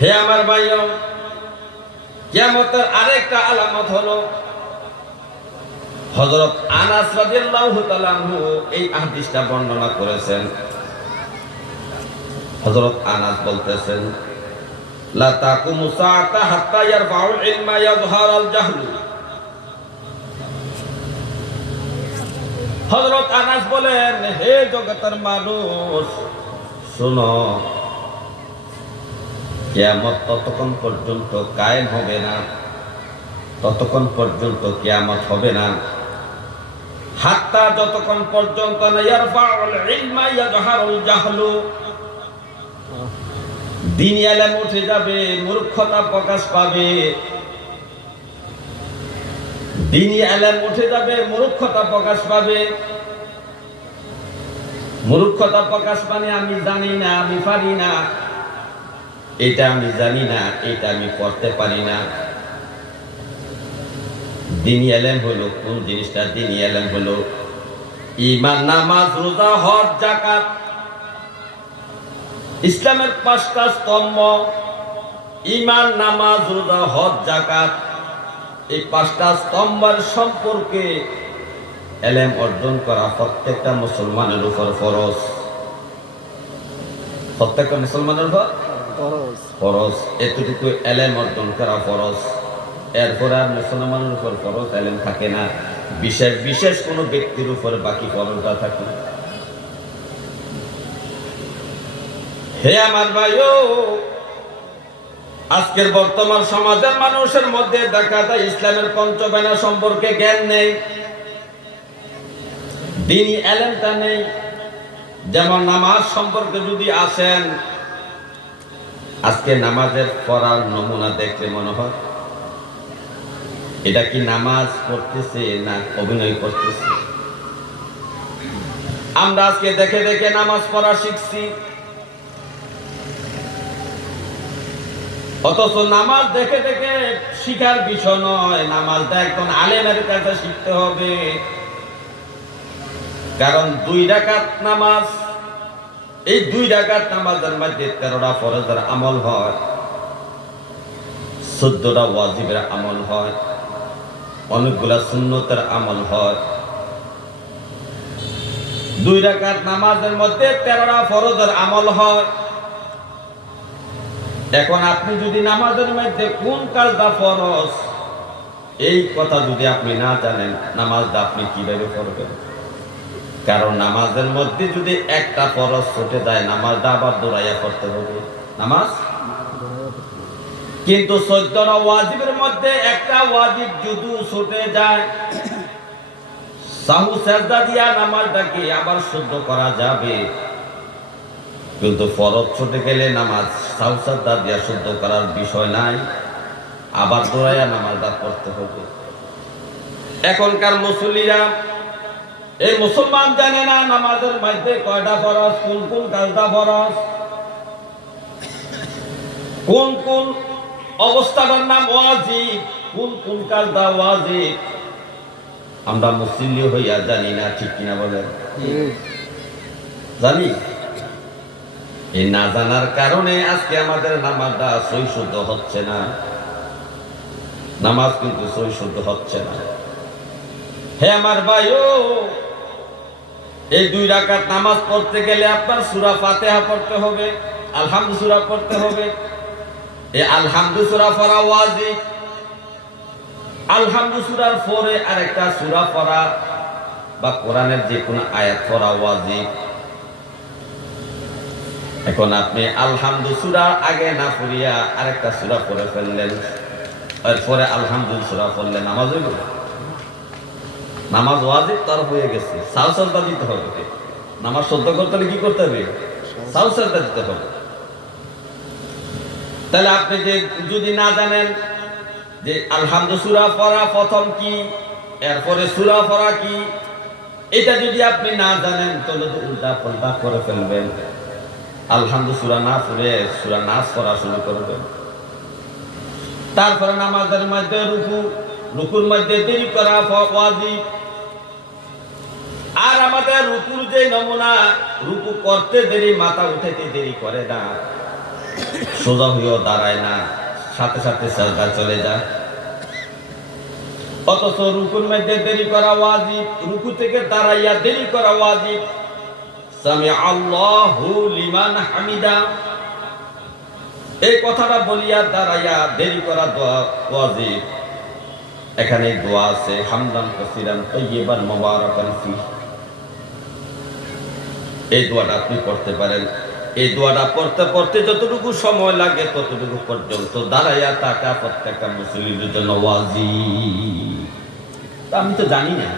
হে আমার ভাইও, কিয়ামতের আরেকটা আলামত হলো, হযরত আনাস এই হাদিসটা বর্ণনা করেছেন। হযরত আনাস বলতেছেন হযরত আনাস বলেন, হে জগতের মানুষ, শোনো কিয়ামত ততক্ষণ পর্যন্ত কায়েম হবে না। ততক্ষণ পর্যন্ত কিয়ামত হবে না। হাত্তা যতক্ষণ পর্যন্ত দিন এলেম উঠে যাবে, মূর্খতা প্রকাশ পাবে। দিনই এলেম উঠে যাবে, মূর্খতা প্রকাশ পাবে। মূর্খতা প্রকাশ মানে আমি জানি না, আমি পারি না। এটা আমি জানি না, এটা আমি করতে পারি না। দিনী এলেম হলো, কোন জিনিসটা দিনী এলেম হলো? ইমান নামাজ, রোজা, হজ জাকাত ইসলামের পাঁচটা স্তম্ভ ইমান নামাজ, রোজা, হজ জাকাত এই পাঁচটা স্তম্ভের সম্পর্কে এলেম অর্জন করা প্রত্যেকটা মুসলমানের উপর ফরজ। প্রত্যেকটা মুসলমানের উপর? ফরজ। এতটুকু এলেম অর্জন করা ফরজ। এরপর আর মুসলমানের উপর ফরজ এলেম থাকে না। বিশেষ বিশেষ কোনো ব্যক্তির উপর বাকি ফরজটা থাকে হে আমার ভাইও, আজকের বর্তমান সমাজের মানুষের মধ্যে দেখা যায় ইসলামের পঞ্চবেনা সম্পর্কে জ্ঞান নেই। দিনই এলেমটা নেই। যেমন নামাজ সম্পর্কে যদি আসেন আজকে নামাজের পড়ার নমুনা দেখলে মনে হয় এটা কি নামাজ পড়তেছে না অভিনয় করতেছে? আমরা আজকে দেখে দেখে নামাজ পড়া শিখছি। অথচ নামাজ দেখে দেখে শিখার বিষয় নয়, নামাজটা একজন আলেমের কাছে শিখতে হবে। কারণ দুই রাকাত নামাজ এই দুই রাকাত নামাজের মধ্যে তেরোটা ফরজের আমল হয়। চোদ্দটা ওয়াজিবের আমল হয়। অনেকগুলা সুন্নতের আমল হয়। দুই রাকাত নামাজের মধ্যে তেরোটা ফরজের আমল হয়। এখন আপনি যদি নামাজের মধ্যে কোন কাজটা ফরজ, এই কথা যদি আপনি না জানেন, নামাজটা আপনি কীভাবে পড়বেন? কারণ নামাজের মধ্যে যদি একটা ফরজ ছুটে যায়, নামাজটা আবার দৌড়াইয়া করতে হবে। নামাজ? কিন্তু চোদ্দটা ওয়াজিবের মধ্যে একটা ওয়াজিব যদি ছুটে যায়, সাহু, সেজদা দিয়া নামাজটাকে আবার শুদ্ধ করা যাবে। কিন্তু ফরজ ছুটে গেলে নামাজ, সাহু, সেজদা দিয়া শুদ্ধ করার বিষয় নাই। আবার দৌড়াইয়া নামাজটা পড়তে হবে। এখনকার মুসল্লিরা এই মুসলমান জানে না নামাজের মধ্যে কয়টা ফরজ, কোন কোন কাজটা ফরজ? কোন কোন অবস্থাটার নাম ওয়াজিব, কোন কোন কাজটা ওয়াজিব? আমরা মুসলিম হইয়া জানি না, ঠিক কিনা বলেন? জানি। এই না জানার কারণে আজকে আমাদের নামাজটা সই শুদ্ধ হচ্ছে না। নামাজ কিন্তু সই শুদ্ধ হচ্ছে না। হে আমার ভাইও এই দুই রাকাত নামাজ পড়তে গেলে আপনার সুরা ফাতেহা পড়তে হবে, আলহামদু সুরা পড়তে হবে। এই আলহামদু সুরা পড়া ওয়াজিব। আলহামদু সুরার পরে আরেকটা সুরা পড়া বা কোরআনের যে কোনো আয়াত পড়া ওয়াজিব। এখন আপনি আলহামদু সুরা আগে না পড়িয়া আরেকটা সুরা পড়ে ফেললেন, এরপরে আলহামদু সুরা পড়লেন নামাজ হইব? নামাজ ওয়াজিব তার হয়ে গেছে। সাউ সাজদা দিতে হবে নামাজ সদ্য করতে হলে কি করতে হবে? সাউ সাজদা দিতে হবে। তাহলে আপনি যে যদি না জানেন যে আলহামদু সুরা পড়া প্রথম কি, এরপরে সুরা পড়া কি, এটা যদি আপনি না জানেন, তাহলে তো উল্টা পাল্টা করে ফেলবেন। আলহামদু সুরা না পড়ে, সুরা নাচ পড়া শুরু করবেন। তারপরে নামাজের মধ্যে রুকু, রুকুর মধ্যে দেরি করা ওয়াজিব। আর আমাদের রুকুর যে নমুনা, রুকু করতে দেরি, মাথা উঠাতে দেরি করে না। সোজা হয়েও দাঁড়ায় না, সাথে সাথে সাজদা চলে যায় অথচ রুকুর মধ্যে দেরি করা ওয়াজিব, রুকু থেকে দাঁড়াইয়া দেরি করা ওয়াজিব। সামি আল্লাহু লিমান হামিদা। এই কথাটা বলিয়া দাঁড়াইয়া দেরি করা দোয়া ওয়াজিব। এখানে দোয়া আছে, হামদান, কাসিরান তৈয়বান মুবারাকান ফি এই দোয়াটা আপনি করতে পারেন। এই দোয়াটা পড়তে পড়তে যতটুকু সময় লাগে ততটুকু পর্যন্ত দাঁড়াইয়া টাকা প্রত্যেকটা মুসলিমের জন্য ওয়াজি আমি তো জানি না।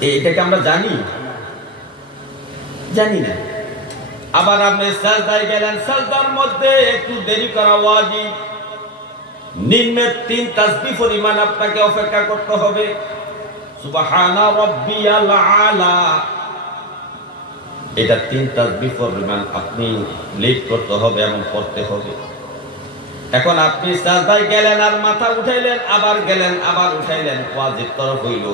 এটাকে আমরা জানি? জানি না। আবার আপনি সাজদায় গেলেন, সাজদার মধ্যে একটু দেরি করা ওয়াজি নিম্নে তিন তাসবিহ পরিমাণ আপনাকে অপেক্ষা করতে হবে। সুবহানা রাব্বিয়াল আলা। এটা তিন তাসবিহ পরিমাণ আপনি লিড করতে হবে এবং পড়তে হবে। এখন আপনি সাজদায় গেলেন আর মাথা উঠাইলেন, আবার গেলেন, আবার উঠাইলেন। ওয়াজিব তরফ হইল।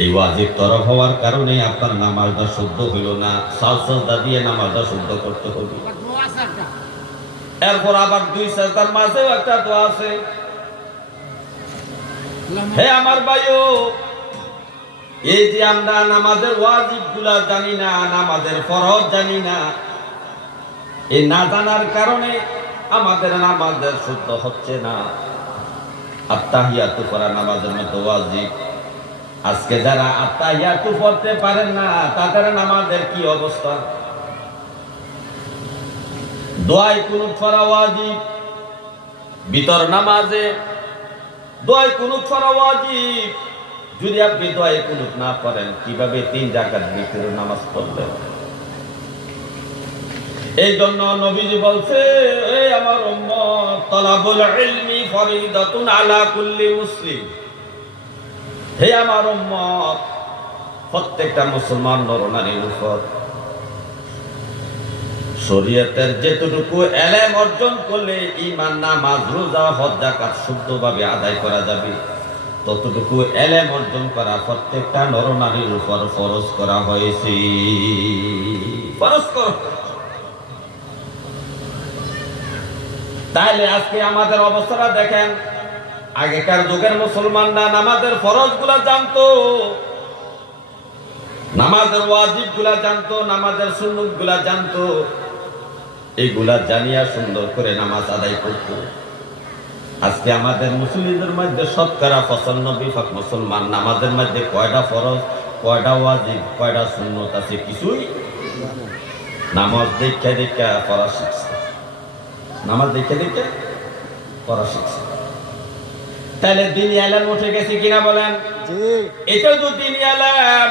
এই ওয়াজিব তরফ হওয়ার কারণে আপনার নামাজটা শুদ্ধ হইল না। সাজ সাজদা দিয়ে নামাজটা শুদ্ধ করতে হবে। এরপর আবার দুই সাজদার মাঝেও একটা দোয়া আছে। হে আমার ভাইও এই যে আমরা নামাজের ওয়াজিবগুলা জানি না, নামাজের ফরজ জানি না, এই না জানার কারণে আমাদের নামাজের শুদ্ধ হচ্ছে না। আত্মাহিয়াতু করা নামাজের মতো ওয়াজিব। আজকে যারা আত্মাহিয়াতু পড়তে পারেন না, তাদের নামাজের কি অবস্থা? দোয়াই কুনুত করা ওয়াজিব। বিতর নামাজে দোয়াই কুনুত করা ওয়াজিব। যদি আপনি দোয়াই কুনুত না করেন, কীভাবে তিন জাকাত ভিতরে নামাজ পড়বেন? এই জন্য নবীজি বলছে এই আমার উম্মত, তালাবুল ইলমি ফরিদাতুন আলা কুল্লি মুসলিম। হে আমার উম্মত, প্রত্যেকটা মুসলমান নরনারীর উপর শরীয়তের যেটুকু এলেম অর্জন করলে ইমান নামাজ, রোজা, হজ, জাকাত শুদ্ধভাবে আদায় করা যাবে। ততটুকু এলেম অর্জন করা প্রত্যেকটা নরনারীর উপর ফরজ করা হয়েছে। ফরজ তাহলে আজকে আমাদের অবস্থাটা দেখেন, আগেকার যুগের মুসলমানরা নামাজের ফরজগুলা জানতো, নামাজের ওয়াজিবগুলা জানতো, নামাজের সুন্নতগুলা জানতো এইগুলা জানিয়া সুন্দর করে নামাজ আদায় করত। আজকে আমাদের মুসলিমদের মধ্যে শতকরা পঁচানব্বই ভাগ মুসলমান নামাজের মধ্যে কয়টা ফরজ কয়টা ওয়াজিব কয়টা সুন্নত আছে কিছুই নামাজ দেখে দেখে পড়া শিখছে। নামাজ দেখে দেখে পড়া শিখছে। তাহলে দিন এলাম উঠে গেছে কিনা বলেন? এটাও তো দিন এলেন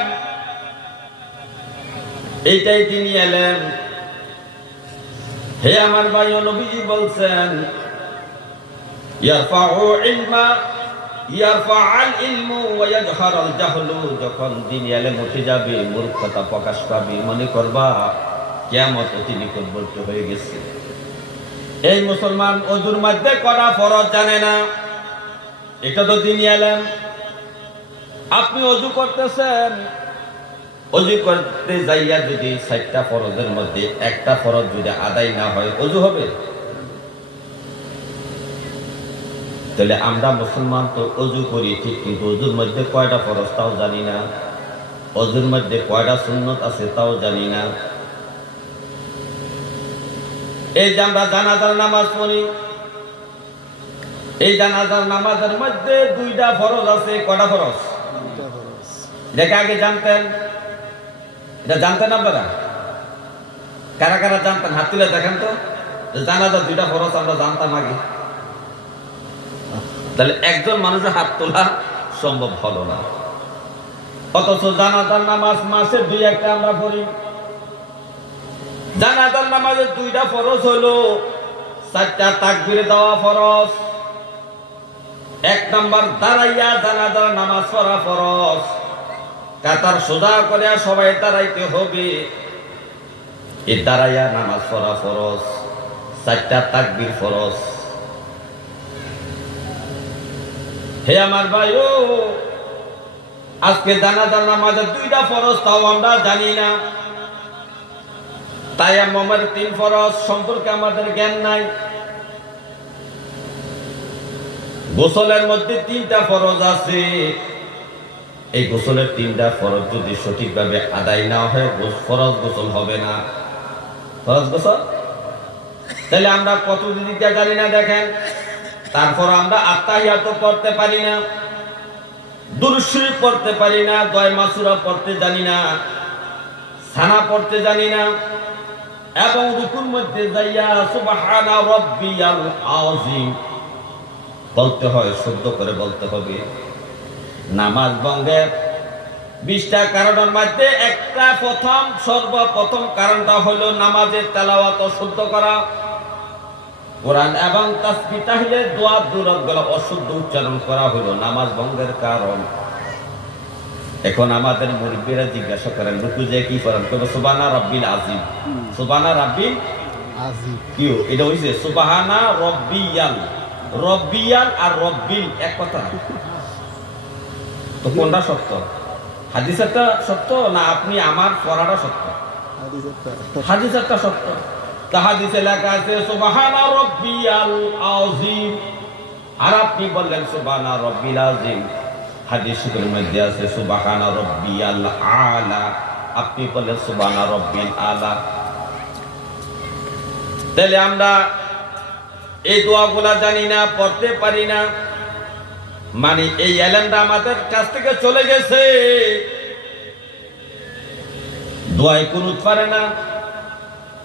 এইটাই তিনি এলেন হে আমার ভাই ও নবীজি বলছেন ইয়ারফাউ ইলমা ইয়ারফা আল ইলমু ওয়া ইয়াজহার আল জাহলু, যখন দিন এলেম উঠে যাবে, মূর্খতা প্রকাশ পাবে, মনে করবা কিয়ামত অতি নিকটবর্তী হয়ে গেছে। এই মুসলমান অজুর মধ্যে করা ফরজ জানে না। এটা তো দিন এলেম আপনি অজু করতেছেন, অজু করতে যাইয়া যদি চারটা ফরজের মধ্যে একটা ফরজ যদি আদায় না হয়, অজু হবে? তাহলে আমরা মুসলমান তো অজু করি ঠিক কিন্তু অজুর মধ্যে কয়টা ফরজ তাও জানি না। অজুর মধ্যে কয়টা সুন্নত আছে তাও জানি না। এই যে আমরা জানাজার নামাজ পড়ি এই জানাজার নামাজের মধ্যে দুইটা ফরজ আছে কয়টা ফরজ? এটাকে আগে জানতেন। এটা জানতেন আপনারা? কারা কারা জানতেন? হাত তুলে দেখেন তো। জানাজার দুইটা ফরজ আমরা জানতাম আগে। তাহলে একজন মানুষের হাত তোলা সম্ভব হলো না। অথচ জানাজার নামাজ মাসে দুই একটা আমরা পড়ি। জানাজার নামাজের দুইটা ফরজ হলো, চারটা তাকবিরে দেওয়া ফরজ, এক নাম্বার দাঁড়াইয়া জানাজার নামাজ পড়া ফরজ, কাতার সোজা করে সবাই দাঁড়াইতে হবে। এ দাঁড়াইয়া নামাজ পড়া ফরজ, চারটা তাকবির ফরজ। হে আমার ভাই ও, আজকে জানাজার নামাজের দুইটা ফরজ তাও আমরা জানি না। তায়াম্মমের তিন ফরজ সম্পর্কে আমাদের জ্ঞান নাই। গোসলের মধ্যে তিনটা ফরজ আছে। এই গোসলের তিনটা ফরজ যদি সঠিকভাবে আদায় না হয় ফরজ গোসল হবে না। ফরজ গোসল? তাহলে আমরা কত দিদিটা জানি না দেখেন। তারপর আমরা আত্মাহিয়াত পড়তে পারি না দুরুশ্বরী পড়তে পারি না, দয় মাসুরা পড়তে জানি না, সানা পড়তে জানি না, এবং রুকুর মধ্যে যাইয়া সুবহানা রাব্বিয়াল আযীম বলতে হয় শুদ্ধ করে বলতে হবে। নামাজ ভঙ্গের বিশটা কারণের মধ্যে একটা প্রথম, সর্বপ্রথম কারণটা হলো নামাজের তেলাওয়াত শুদ্ধ করা। কোরআন এবং তাসবিহ তাহলে দোয়া দুরগুলো অশুদ্ধ উচ্চারণ করা হলো নামাজ ভঙ্গের কারণ। এখন আমাদের মুরব্বীরা জিজ্ঞাসা করেন রুকু যে কি করেন? তবে সুবানা রব্বিল আজিম সুবানা রাব্বিল কিউ? এটা হইছে সুবাহানা রব্বিয়াল। রব্বিয়াল আর রব্বিল এক কথা। তো কোনটা সত্য? হাদিসেরটা সত্য না আপনি আমার পড়াটা সত্য? হাদিসেরটা সত্য। তা হাদিসে লেখা আছে, সুবাহানা রব্বিয়াল আযীম। আর আপনি বললেন, সুবাহানা রব্বিল আযীম। মধ্যে আছে, সুবাহানা রব্বিয়াল আলা। আপনি বললেন, সুবাহানা রব্বিল আলা। তাহলে আমরা এই দোয়াগুলা জানি না, পড়তে পারি না। মানে এই এলেনটা আমাদের কাছ থেকে চলে গেছে। দোয়াই কুনুত পারে না।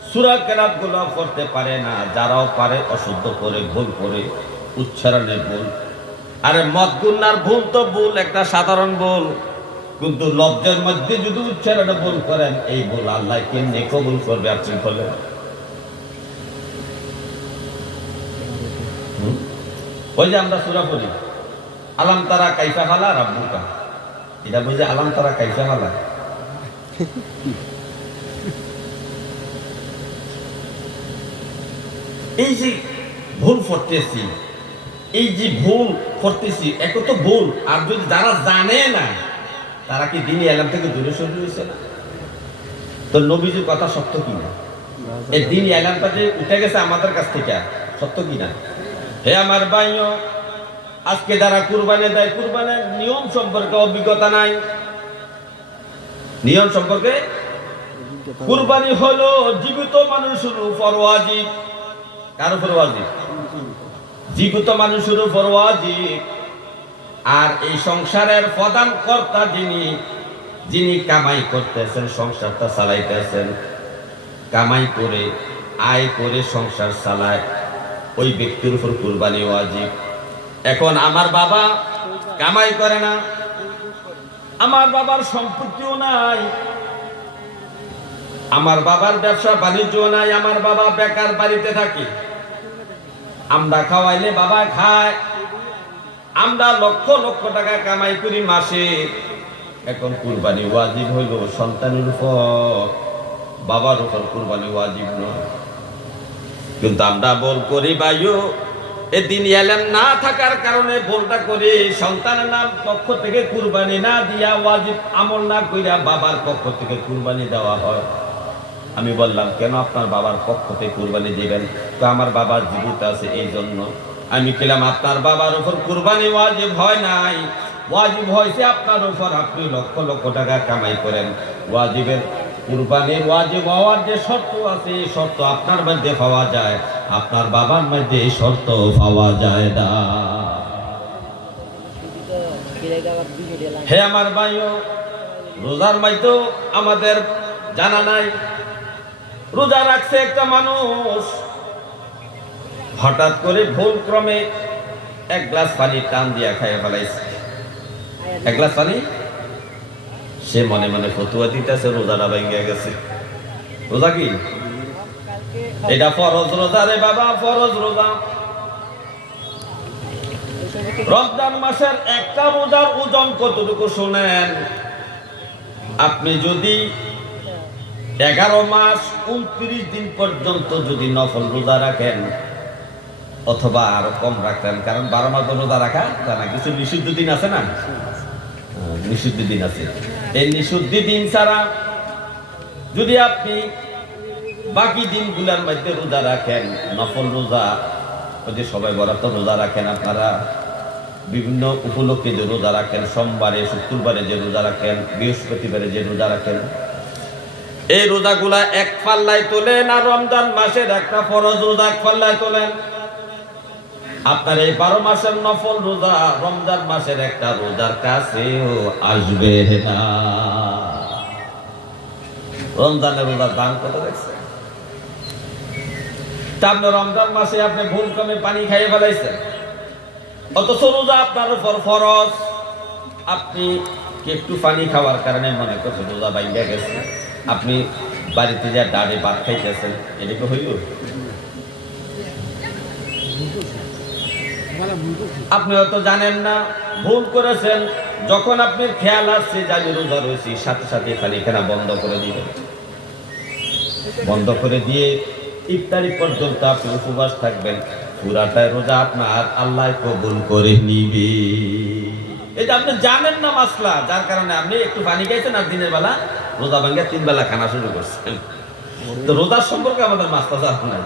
সুরা কেরাতগুলো করতে পারে না, যারাও পারে, অশুদ্ধ করে, ভুল করে উচ্চারণে ভুল। আরে মদ গুন্নার ভুল তো ভুল, একটা সাধারণ ভুল। কিন্তু লব্জের মধ্যে যদি উচ্চারণে ভুল করেন, এই ভুল আল্লাহ কেমনি কবুল করবে আপনি বলেন? ওই যে আমরা সুরা পড়ি, আলাম তারা কাইফা ফালা রাব্বুকা। এটা বুঝে আলাম তারা কাইফা ফালা এই যে ভুল করতেছি, এই যে ভুল করতেছি, এক তো ভুল। আর যদি যারা জানে না, তারা কি দিনই এলাম থেকে দূরে সরে রয়েছে না? তো নবীজির কথা সত্য কি না? এই দিন এলামটা যে উঠে গেছে আমাদের কাছ থেকে। সত্য কি না? হে আমার ভাইও, আজকে যারা কুরবানি দেয়, কুরবানের নিয়ম সম্পর্কে অভিজ্ঞতা নাই। নিয়ম সম্পর্কে? কুরবানি হলো জীবিত মানুষের উপর কার জীবিত আর এই সংসারের প্রধান কর্তা যিনি যিনি কামাই করতেছেন, সংসারটা চালাইতেছেন, কামাই করে, আয় করে সংসার চালায়, ওই ব্যক্তির উপর কুরবানি ওয়াজিব। এখন আমার বাবা কামাই করে না, আমার বাবার সম্পত্তিও নাই আমার বাবার ব্যবসা বাণিজ্য নাই, আমার বাবা বেকার বাড়িতে থাকে। আমরা খাওয়াইলে বাবা খায়। আমরা লক্ষ লক্ষ টাকা কামাই করি মাসে। এখন কুরবানি ওয়াজিব হইল সন্তানের উপর। বাবার উপর কুরবানি ওয়াজিব নয়। কিন্তু আমরা বল করি বাইও এদিন এলেন না থাকার কারণে বলটা করি। সন্তানের নাম পক্ষ থেকে কুরবানি না দিয়া ওয়াজিব আমল না কইরা বাবার পক্ষ থেকে কুরবানি দেওয়া হয়। আমি বললাম, কেন আপনার বাবার পক্ষ থেকে কুরবানি দিবেন? তো আমার বাবার জীবিত আছে, এই জন্য। আমি পেলাম আপনার বাবার উপর কুরবানি ওয়াজিব হয় নাই। ওয়াজিব হয়েছে আপনার উপর। আপনি লক্ষ লক্ষ টাকা কামাই করেন। ওয়াজিবের কুরবানির ওয়াজিব হওয়ার যে শর্ত আছে, এই শর্ত আপনার মধ্যে পাওয়া যায়। আপনার বাবার মধ্যে এই শর্ত পাওয়া যায় না। হে আমার ভাইও, রোজার মাইতো আমাদের জানা নাই। রোজা রাখছে একটা মানুষ। হঠাৎ করে ভুল ক্রমে এক গ্লাস পানি টান দিয়া খাইয়ে ফেলাইছে। এক গ্লাস পানি? সে মনে মনে ফতুয়া দিতেছে, রোজাটা ভেঙে গেছে। রোজা কি? এটা ফরজ রোজা রে বাবা, ফরজ রোজা। রমজান মাসের একটা রোজার ওজন কতটুকু শোনেন? আপনি যদি এগারো মাস উনত্রিশ দিন পর্যন্ত যদি নফল রোজা রাখেন অথবা আরও কম রাখতেন কারণ বারো মাস তো রোজা রাখা জানা কিছু নিষিদ্ধ দিন আছে না? হ্যাঁ, নিষিদ্ধ দিন আছে। এই নিষিদ্ধ দিন ছাড়া যদি আপনি বাকি দিনগুলোর মধ্যে রোজা রাখেন নফল রোজা ওই যে সবাই বরাত রোজা রাখেন আপনারা বিভিন্ন উপলক্ষে যে রোজা রাখেন সোমবারে শুক্রবারে যে রোজা রাখেন বৃহস্পতিবারে যে রোজা রাখেন এই রোজাগুলা এক পাল্লায় তোলেন আর রমজান মাসের একটা ফরজ রোজা এক পাল্লায় তোলেন। আপনার এই বারো মাসের নফল রোজা, রমজান মাসের একটা রোজার কাছেও আসবে না। রমজানের রোজার দাম কত দেখছেন? তা আপনি রমজান মাসে আপনি ভুল কমে পানি খাইয়ে ফেলাইছেন। অথচ রোজা আপনার উপর ফরজ। আপনি একটু পানি খাওয়ার কারণে মনে করছেন রোজা বাইঙ্গা গেছে? আপনি বাড়িতে যা ডাবে ভাত খাইতেছেন এদিকে হইল? আপনি হয়তো জানেন না, ভুল করেছেন। যখন আপনি খেয়াল আসছে আমি রোজা রয়েছি, সাথে সাথে পানিখানা বন্ধ করে দিবেন। বন্ধ করে দিয়ে ইফতারি পর্যন্ত আপনি উপবাস থাকবেন। পুরাটাই রোজা আপনার, আল্লাহ কবুল করে নিবে। এটা আপনি জানেন না মাসলা, যার কারণে আপনি একটু পানি খাইছেন আর দিনের বেলা রোজা ভাঙ্গা তিন বেলা খানা শুরু করছেন। তো রোজার সম্পর্কে আমাদের মাসলা জানা না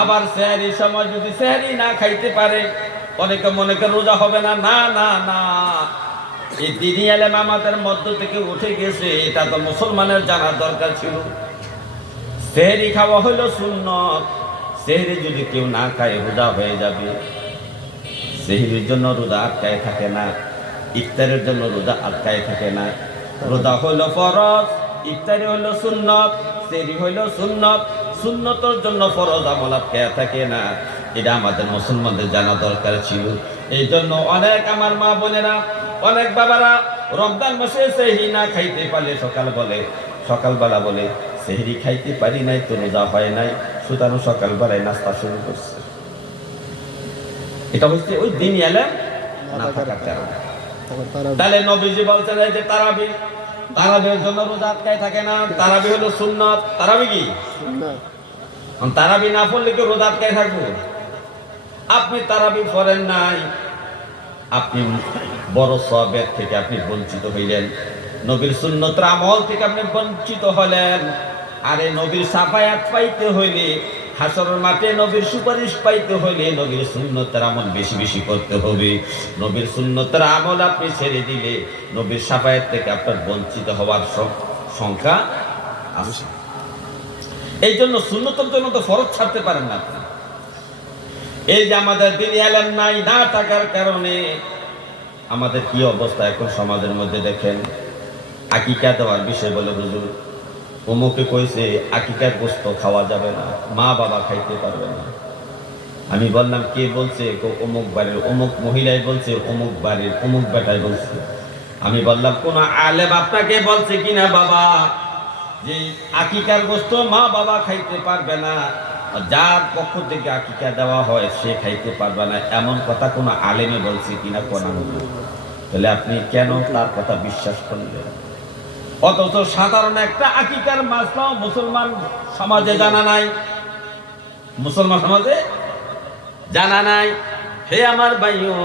আবার সেহারির সময় যদি সেহারি না খাইতে পারে, অনেকে মনে করে রোজা হবে না। না না না। এই দিনী আলেম আমাদের মধ্য থেকে উঠে গেছে, এটা তো মুসলমানের জানার দরকার ছিল। সেহরি খাওয়া হলো সুন্নত। সেহরি যদি কেউ না খায়, রোজা হয়ে যাবে। সেহরির জন্য রোজা আটকায় থাকে না, ইফতারের জন্য রোজা আটকায় থাকে না। রোজা হইল ফরজ, ইফতারি হইল সুন্নত, সেহরি হইল সুন্নত, সুন্নতর জন্য ফরজ আমল আটকায় থাকে না। এটা আমাদের মুসলমানদের জানা দরকার ছিল। এই জন্য অনেক আমার মা বোনেরা, অনেক বাবারা রমজান মাসে সেহরি না খাইতে পারলে সকাল বলে, সকালবেলা বলে, সেহরি খাইতে পারি নাই তো রোজা হয় নাই। সুতরাং সকালবেলায় নাস্তা শুরু করছে। এটা হচ্ছে ওই দিন এলেন না থাকার কারণে। তাহলে নবীজি এই যে তারাবি, তারাবির জন্য রোজা আটকায় থাকে না। তারাবি হলো সুন্নত। তারাবি কি? তারাবি না পড়লে কি রোজা আটকায় থাকব? আপনি তারাবি পড়েন নাই। আপনি বড় সবের থেকে আপনি বঞ্চিত হইলেন। নবীর সুন্নতর আমল থেকে আপনি বঞ্চিত হলেন। আরে নবীর সাফায়াত পাইতে হইলে হাসরের মাঠে নবীর সুপারিশ পাইতে হইলে নবীর সুন্নতের আমল বেশি বেশি করতে হবে। নবীর সুন্নতের আমল আপনি ছেড়ে দিলে নবীর সাফায়াত থেকে আপনার বঞ্চিত হওয়ার সং- সংখ্যা আছে এই জন্য সুন্নতের জন্য তো ফরজ ছাড়তে পারেন না আপনি। এই যে আমাদের দিন এলেন নাই, না থাকার কারণে আমাদের কি অবস্থা এখন সমাজের মধ্যে দেখেন? আকিকা দেওয়ার বিষয় বলে হুজুর অমুকে কইছে, আকিকার গোস্ত খাওয়া যাবে না, মা বাবা খাইতে পারবে না। আমি বললাম, কে বলছে? অমুক বাড়ির, অমুক মহিলাই বলছে, অমুক বাড়ির, অমুক বেটায় বলছে। আমি বললাম, কোন আলেম আপনাকে বলছে কিনা বাবা? যে আকিকার গোস্ত মা বাবা খাইতে পারবে না যার পক্ষ থেকে আকিকা দেওয়া হয়, সে খাইতে পারবে না। এমন কথা কোনো আলেমে বলছে কিনা কোন তাহলে আপনি কেন তার কথা বিশ্বাস করলেন? অথচ সাধারণ একটা আকিকার মাসলাও মুসলমান সমাজে জানা নাই। মুসলমান সমাজে জানা নাই। হে আমার ভাইও,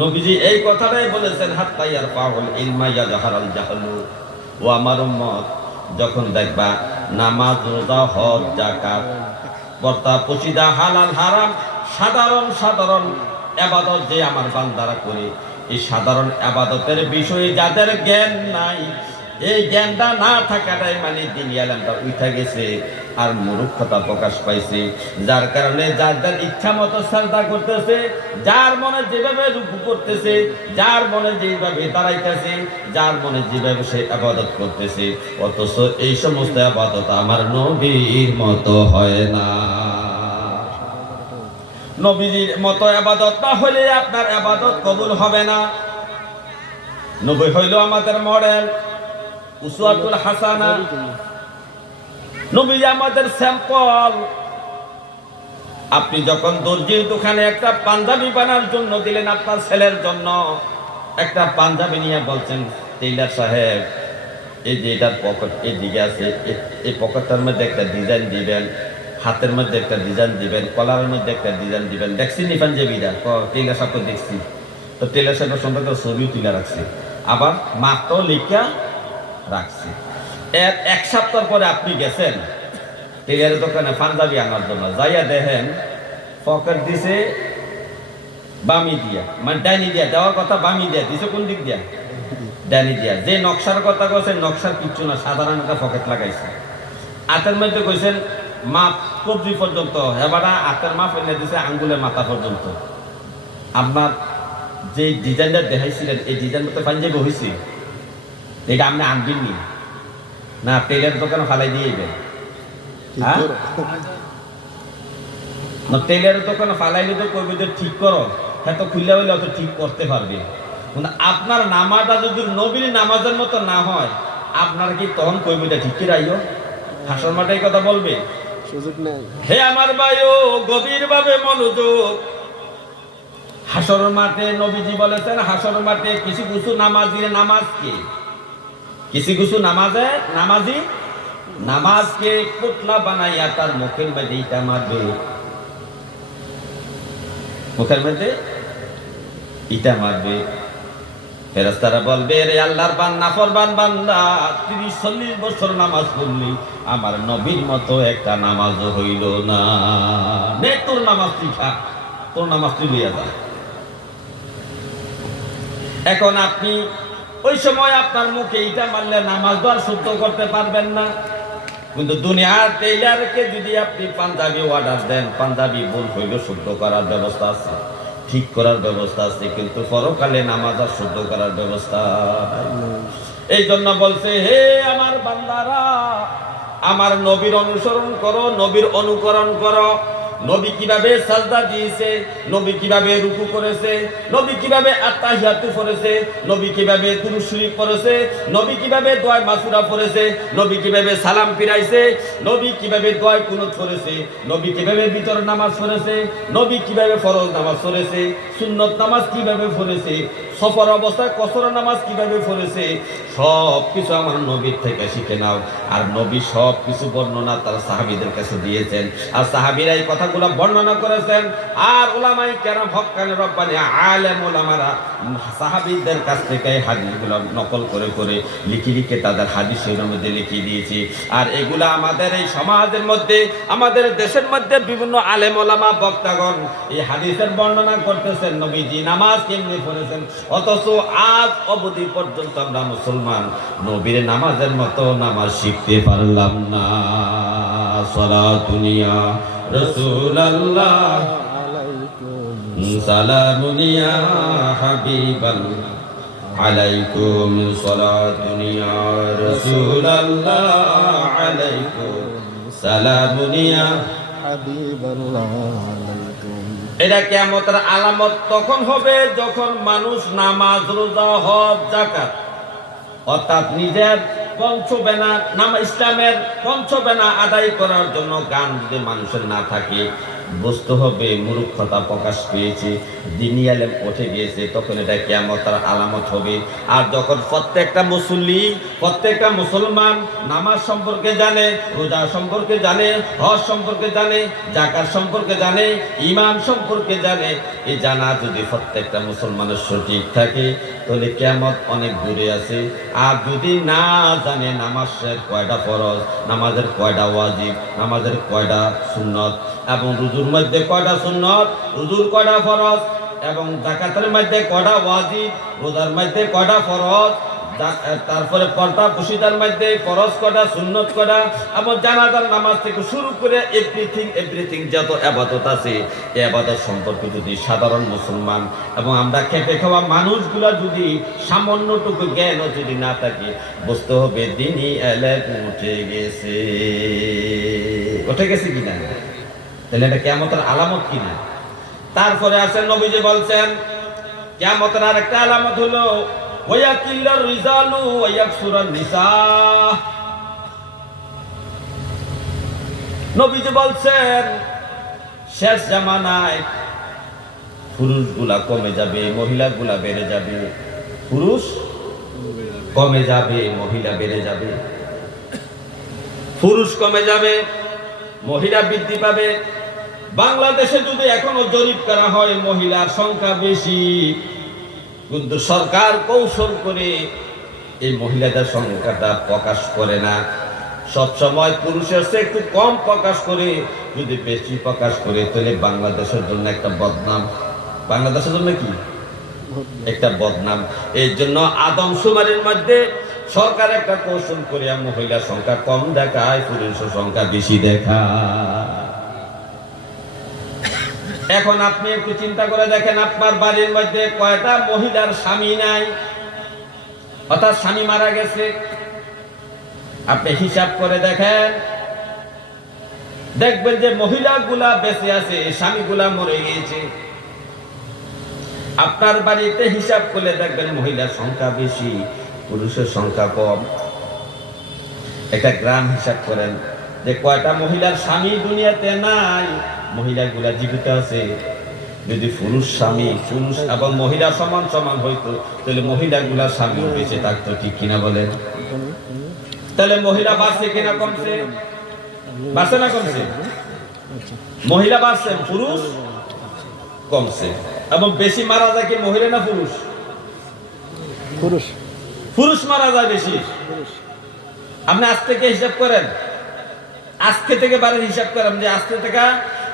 নবীজি এই কথাটাই বলেছেন হাত হাত্তাইয়ার পাগল ইলমাইয়া জাহারাল জাহালু। ও আমার উম্মত, যখন দেখবা নামাজ, রোজা, হজ জাকাত কর্তা পচিদা হালাল, হারাম, সাধারণ সাধারণ আবাদত যে আমার বান্দারা করে, এই সাধারণ আবাদতের বিষয়ে যাদের জ্ঞান নাই এই জ্ঞানটা না থাকাটাই মানে দিন আলমটা উঠা গেছে আর মূর্খতা প্রকাশ পাইছে। যার কারণে যার যার ইচ্ছা মতো শ্রদ্ধা করতেছে, যার মনে যেভাবে রুকু করতেছে, যার মনে যেভাবে দাঁড়াইতেছে, যার মনে যেভাবে সে আবাদত করতেছে। অথচ এই সমস্ত আবাদত আমার নবীর মতো হয় না। নবীজির মতো আবাদত না হলে আপনার আবাদত কবুল হবে না। নবী হইল আমাদের মডেল। উসুয়াতুল হাসানা। নবী আমাদের স্যাম্পল। আপনি যখন দর্জির দোকানে একটা পাঞ্জাবি বানার জন্য দিলেন আপনার ছেলের জন্য, একটা পাঞ্জাবি নিয়ে বলছেন, টেইলার সাহেব, এই যে এটার পকেট, এই দিকে আছে এই পকেটটার মধ্যে একটা ডিজাইন দিবেন, হাতের মধ্যে একটা ডিজাইন দিবেন, কলারের মধ্যে একটা ডিজাইন দিবেন দেখছি নি পাঞ্জাবিটা? টেইলার সাহেবকে দেখছি। তো টেইলার সাহেবের সম্পর্কে ছবিও তুলে রাখছি। আবার মাত্র লিখা রাখছে। এর এক সপ্তাহ পরে আপনি গেছেন টেলারের দোকানে পাঞ্জাবি আনার জন্য। যাইয়া দেখেন পকেট দিছে বামি দিয়া। মানে ডাইনি দিয়া দেওয়ার কথা বামি দিয়া, দিছে কোন দিক দিয়া? ডাইনি দিয়া। যে নকশার কথা কইছে, নকশার কিচ্ছু না, সাধারণ একটা পকেট লাগাইছে। হাতের মধ্যে কইছেন, মাপ কবজি পর্যন্ত এবারা হাতের মাপ এনে দিছে আঙ্গুলের মাথা পর্যন্ত। আপনার যে ডিজাইনটা দেখাইছিলেন, এই ডিজাইন মতো পাঞ্জাবি হয়েছে এটা আপনি আনবেননি না। টেলের দোকানে ফালাই দিয়ে ঠিক হ্যাঁ? না টেলের দোকানে ফালাইলে তো কইবে যে ঠিক করো। হ্যাঁ তো খুললে হইলে অত ঠিক করতে পারবে। কিন্তু আপনার নামাজটা যদি নবীর নামাজের মতো না হয় আপনার কি তখন কইবে যে ঠিক কি রাইও হাসর মাঠে কথা বলবে? সুযোগ নেই। হে আমার ভাইও গভীর ভাবে মনোযোগ। হাসর মাঠে নবীজি বলেছেন হাসর মাঠে কিছু কিছু নামাজি নামাজ কি কিছু কিছু নামাজে? নামাজি? নামাজকে পুতলা বানাইয়া তার মুখের মধ্যে ইটা মারবে। মুখের মধ্যে ইটা মারবে। ফেরেস্তারা বলবে রে আল্লাহর বান নাফরবান বান্দা, তিরিশ, চল্লিশ বছর নামাজ পড়লি, আমার নবীর মতো একটা নামাজও হইল না। নে, তোর নামাজ শিখা তোর নামাজ তুই যা। এখন আপনি ওই সময় আপনার মুখে ইটা মারলে নামাজ আর শুদ্ধ করতে পারবেন না। কিন্তু দুনিয়ার টেইলারকে যদি আপনি পাঞ্জাবি অর্ডার দেন, পাঞ্জাবি ভুল হইল শুদ্ধ করার ব্যবস্থা আছে, ঠিক করার ব্যবস্থা আছে, কিন্তু পরকালে নামাজ আর শুদ্ধ করার ব্যবস্থা এই জন্য বলছে, হে আমার বান্দারা, আমার নবীর অনুসরণ করো, নবীর অনুকরণ করো। নবী কীভাবে সাজদা দিয়েছে, নবী কীভাবে রুকু করেছে, নবী কীভাবে আত্মাহিয়াতু পড়েছে নবী কীভাবে দুরুশরী পড়েছে, নবী কীভাবে দোয়ায় মাসুরা পড়েছে, নবী কীভাবে সালাম ফিরাইছে, নবী কীভাবে দোয়ায় কুনুত পড়েছে নবী কীভাবে বিতর নামাজ পড়েছে, নবী কীভাবে ফরজ নামাজ পড়েছে, সুন্নত নামাজ কীভাবে পড়েছে, সফর অবস্থায় কসর নামাজ কীভাবে পড়েছে সব কিছু আমার নবীর থেকে শিখে নাও। আর নবী সব কিছু বর্ণনা তার সাহাবীদের কাছে দিয়েছেন। আর সাহাবীরা এই কথাগুলো বর্ণনা করেছেন। আর ওলামাই কেরাম হকানে রব্বানি আলেম ওলামারা সাহাবীদের কাছ থেকে এই হাদিসগুলো নকল করে করে লিখে লিখে তাদের হাদিসের মধ্যে লিখিয়ে দিয়েছি। আর এগুলা আমাদের এই সমাজের মধ্যে, আমাদের দেশের মধ্যে বিভিন্ন আলেম ওলামা বক্তাগণ এই হাদিসের বর্ণনা করতেছেন। নবীজি নামাজ কেমনি পড়েছেন? অথচ আজ অবধি পর্যন্ত আমরা মুসলমান। নবীর নামাজের মতো নামাজ শিখতে পারলাম না। সলাতুনিয়া রসুল আল্লাহ আলাইকুম সালামুনিয়া হাবিবাল্লাহ আলাইকুম সলাতুনিয়া রসুল আল্লাহ আলাইকুম সালামুনিয়া হাবিবাল্লাহ আলাইকুম এটা কেমতের আলামত তখন হবে যখন মানুষ নামাজ, রোজা, হজ জাকাত অর্থাৎ নিজের পঞ্চবেনা নাম ইসলামের পঞ্চবেনা আদায় করার জন্য গান যদি মানুষের না থাকে বুঝতে হবে, মূর্খতা প্রকাশ পেয়েছে। দিনী আলেম উঠে গিয়েছে, তখন এটা কেমতার আলামত হবে। আর যখন প্রত্যেকটা মুসল্লি, প্রত্যেকটা মুসলমান নামাজ সম্পর্কে জানে, রোজা সম্পর্কে জানে, হজ সম্পর্কে জানে জাকাত সম্পর্কে জানে ইমান সম্পর্কে জানে এই জানা যদি প্রত্যেকটা মুসলমানের সঠিক থাকে, তাহলে কেমত অনেক দূরে আছে। আর যদি না জানে, নামাজের কয়টা ফরজ, নামাজের কয়টা ওয়াজিব, নামাজের কয়টা সুন্নত, এবং রুজুর মধ্যে কয়টা সুন্নত? রুজুর কয়টা ফরজ? এবং জাকাতের মধ্যে কয়টা ওয়াজিব? রোজার মধ্যে কয়টা ফরজ? তারপরে পর্দা পুশিদার মধ্যে ফরজ কটা সুন্নত কটা এবং জানাজার নামাজ থেকে শুরু করে এভরিথিং এভরিথিং যত আবাদত আছে এই আবাদত সম্পর্কে যদি সাধারণ মুসলমান এবং আমরা খেটে খাওয়া মানুষগুলা যদি সামান্যটুকু জ্ঞানও যদি না থাকে, বুঝতে হবে দিনই এলে উঠে গেছে। উঠে গেছে কিনা? তাহলে এটা কেমতের আলামত কিনা তারপরে আছেন নবীজি বলছেন কেমতের আর একটা আলামত হলো নবীজি বলছেন, শেষ জামানায় পুরুষগুলা কমে যাবে, মহিলাগুলা বেড়ে যাবে। পুরুষ কমে যাবে, মহিলা বেড়ে যাবে। পুরুষ কমে যাবে, মহিলা বৃদ্ধি পাবে বাংলাদেশে যদি এখনও জরিপ করা হয়, মহিলার সংখ্যা বেশি। কিন্তু সরকার কৌশল করে এই মহিলাদের সংখ্যাটা প্রকাশ করে না। সবসময় পুরুষের চেয়ে একটু কম প্রকাশ করে, যদি বেশি প্রকাশ করে, তাহলে বাংলাদেশের জন্য একটা বদনাম। বাংলাদেশের জন্য কি? একটা বদনাম। এই জন্য আদমশুমারির মধ্যে সরকার একটা কৌশল করিয়া মহিলার সংখ্যা কম দেখায়, পুরুষের সংখ্যা বেশি দেখায়। এখন আপনি একটু চিন্তা করে দেখেন, আপনার বাড়ির মধ্যে কয়টা মহিলার স্বামী নাই? অর্থাৎ স্বামী মারা গেছে। আপনি হিসাব করে দেখেন, দেখবেন যে মহিলাগুলা বেঁচে আছে স্বামীগুলা মরে গিয়েছে। আপনার বাড়িতে হিসাব করলে দেখবেন মহিলার সংখ্যা বেশি, পুরুষের সংখ্যা কম। একটা গ্রাম হিসাব করেন যে কয়টা মহিলার স্বামী দুনিয়াতে নাই? মহিলাগুলা জীবিত আছে। যদি পুরুষ স্বামী পুরুষ এবং মহিলা সমান সমান হইতো তাহলে মহিলাগুলা স্বামী বেঁচে থাকতো ঠিক কিনা বলেন? তাহলে মহিলা বাড়ছে কিনা কমছে বাড়ছে না কমছে মহিলা বাড়ছে পুরুষ কমছে এবং বেশি মারা যায় কি মহিলা না পুরুষ? পুরুষ। পুরুষ মারা যায় বেশি। আপনি আজ থেকে হিসাব করেন। আজকে থেকে বারের হিসাব করেন যে আজকে থেকে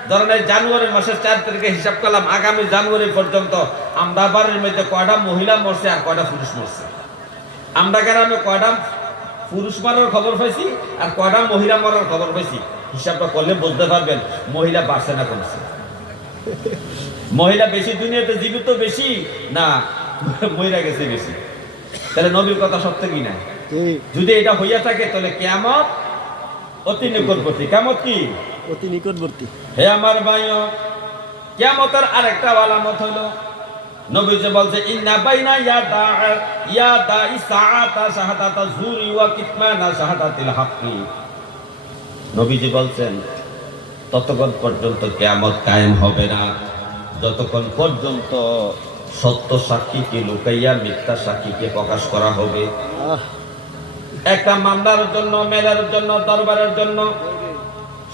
ধরেন এই জানুয়ারি মাসের চার তারিখে হিসাব করলাম আগামী জানুয়ারি পর্যন্ত আমরা বাড়ির মধ্যে কয়টা মহিলা মরছে আর কয়টা পুরুষ মরছে। আমরা গ্রামে কয়টা পুরুষ মারার খবর পাইছি আর কয়টা মহিলা মরার খবর পাইছি হিসাবটা করলে বুঝতে পারবেন মহিলা বাড়ছে না কমছে। মহিলা বেশি দুনিয়াতে জীবিত বেশি না মহিলা গেছে বেশি? তাহলে নবীর কথা সত্য কি না? যদি এটা হইয়া থাকে তাহলে কেমত অতি নিকটবর্তী। কেমত কি? অতি নিকটবর্তী। হে আমার ভাই কেমতের আরেকটা আলামত হলো নবী যে বলছে ইন্না বাইনা ইয়াদা ইয়াদা ইসাআতা শাহাদাতা জুরি ওয়া কিতমানা শাহাদাতিল হাক্কি। নবীজি বলছেন ততক্ষণ পর্যন্ত কেয়ামত কায়েম হবে না। যতক্ষণ পর্যন্ত সত্য সাক্ষীকে লুকাইয়া মিথ্যা সাক্ষীকে প্রকাশ করা হবে। একটা মামলার জন্য মেলার জন্য দরবারের জন্য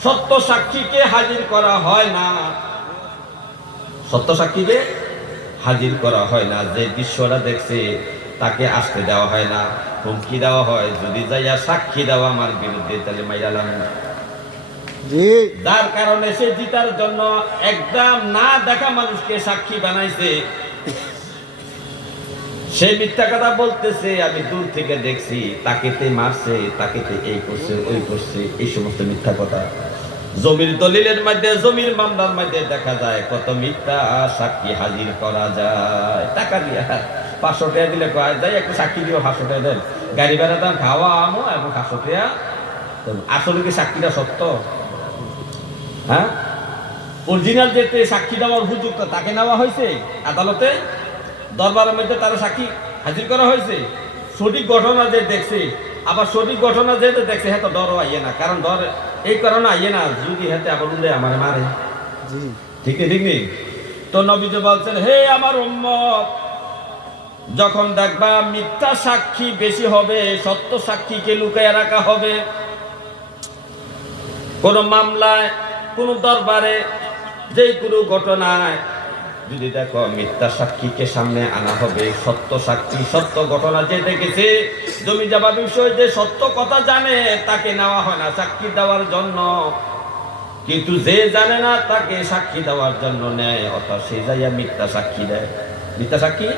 সত্য সাক্ষীকে হাজির করা হয় না। সত্য সাক্ষীকে হাজির করা হয় না। যে দৃশ্যটা দেখছে তাকে আসতে দেওয়া হয় না। হুমকি দেওয়া হয়। যদি যাইয়া সাক্ষী দেওয়া আমার বিরুদ্ধে তাহলে মাইরালাম যার কারণে সে জিতার জন্য একদম না দেখা মানুষকে সাক্ষী বানাইছে। সে মিথ্যা কথা বলতেছে আমি দূর থেকে দেখছি তাকে তে মারছে তাকে তে এই করছে ওই করছে এই সমস্ত মিথ্যা কথা। জমির দলিলের মধ্যে, জমির মামলার মধ্যে দেখা যায়, কত মিথ্যা সাক্ষী হাজির করা যায়। টাকা দিয়া, পাঁচশো টাকা দিলে কয়, যাই, একটু সাক্ষী দিও, পাঁচশো টাকা দেন। গাড়ি ভাড়া দাম খাওয়া আমো, এবং পাঁচশো টাকা আসলে কি সাক্ষীটা সত্য? হ্যাঁ? অরিজিনাল যেতে সাক্ষী দেওয়ার উপযুক্ত তাকে নেওয়া হয়েছে আদালতে? দরবারের মধ্যে তারা সাক্ষী হাজির করা হয়েছে? সঠিক ঘটনা যে দেখছে, আবার সঠিক ঘটনা যে দেখছে হ্যাঁ তো ডরও আইয়ে না। কারণ ডর এই কারণে আইয়ে না যদি হাতে আবার উল্লে আমার মারে। ঠিক নেই ঠিক নেই তো নবীজ বলছেন হে আমার উম্মত যখন দেখবা মিথ্যা সাক্ষী বেশি হবে সত্য সাক্ষীকে লুকায় রাখা হবে কোন মামলায় কোন দরবারে যে কোনো ঘটনায় যদি দেখো মিথ্যা সাক্ষীকে সামনে আনা হবে, সত্য সাক্ষী, সত্য ঘটনা যে দেখেছে, জমি যাবা বিষয়ে যে সত্য কথা জানে, তাকে নেওয়া হয় না, সাক্ষী দেওয়ার জন্য। কিন্তু যে জানে না, তাকে সাক্ষী দেওয়ার জন্য নেয়, অর্থাৎ সে যাইয়া মিথ্যা সাক্ষী দেয়। মিথ্যা সাক্ষী?